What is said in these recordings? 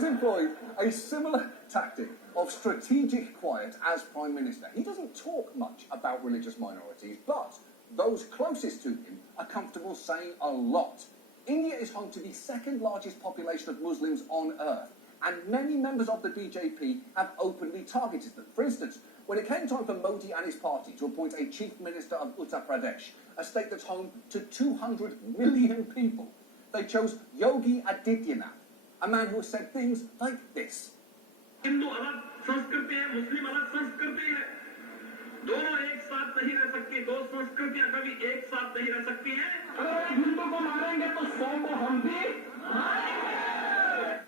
has employed a similar tactic of strategic quiet as Prime Minister. He doesn't talk much about religious minorities, but those closest to him are comfortable saying a lot. India is home to the second largest population of Muslims on earth, and many members of the BJP have openly targeted them. For instance, when it came time for Modi and his party to appoint a chief minister of Uttar Pradesh, a state that's home to 200 million people, they chose Yogi Adityanath, a man who has said things like this. Hindu अलग संस्कृति है, मुस्लिम अलग संस्कृति है, दोनों एक साथ नहीं रह सकती, दो संस्कृतियां कभी एक साथ नहीं रह सकती हैं। अगर हिंदू को मारेंगे तो 100 को हम भी मारेंगे।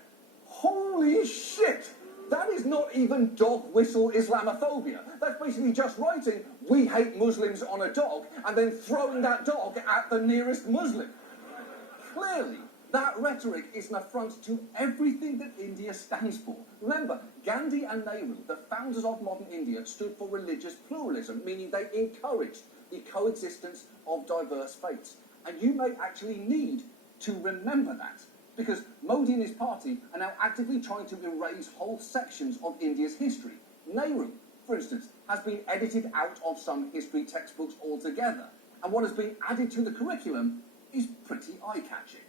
Holy shit! That is not even dog whistle Islamophobia. That's basically just writing, we hate Muslims on a dog, and then throwing that dog at the nearest Muslim. Clearly, that rhetoric is an affront to everything that India stands for. Remember, Gandhi and Nehru, the founders of modern India, stood for religious pluralism, meaning they encouraged the coexistence of diverse faiths. And you may actually need to remember that, because Modi and his party are now actively trying to erase whole sections of India's history. Nehru, for instance, has been edited out of some history textbooks altogether, and what has been added to the curriculum is pretty eye-catching.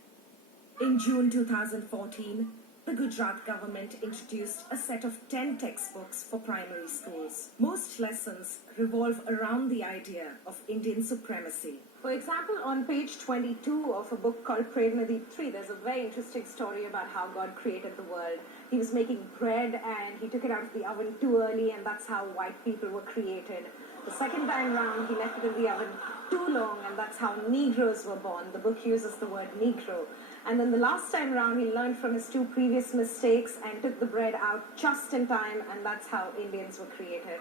In June 2014, the Gujarat government introduced a set of 10 textbooks for primary schools. Most lessons revolve around the idea of Indian supremacy. For example, on page 22 of a book called Prerna 3, there's a very interesting story about how God created the world. He was making bread and he took it out of the oven too early, and that's how white people were created. The second time round, he left it in the oven too long, and that's how Negroes were born. The book uses the word Negro. And then the last time round, he learned from his 2 previous mistakes and took the bread out just in time, and that's how Indians were created.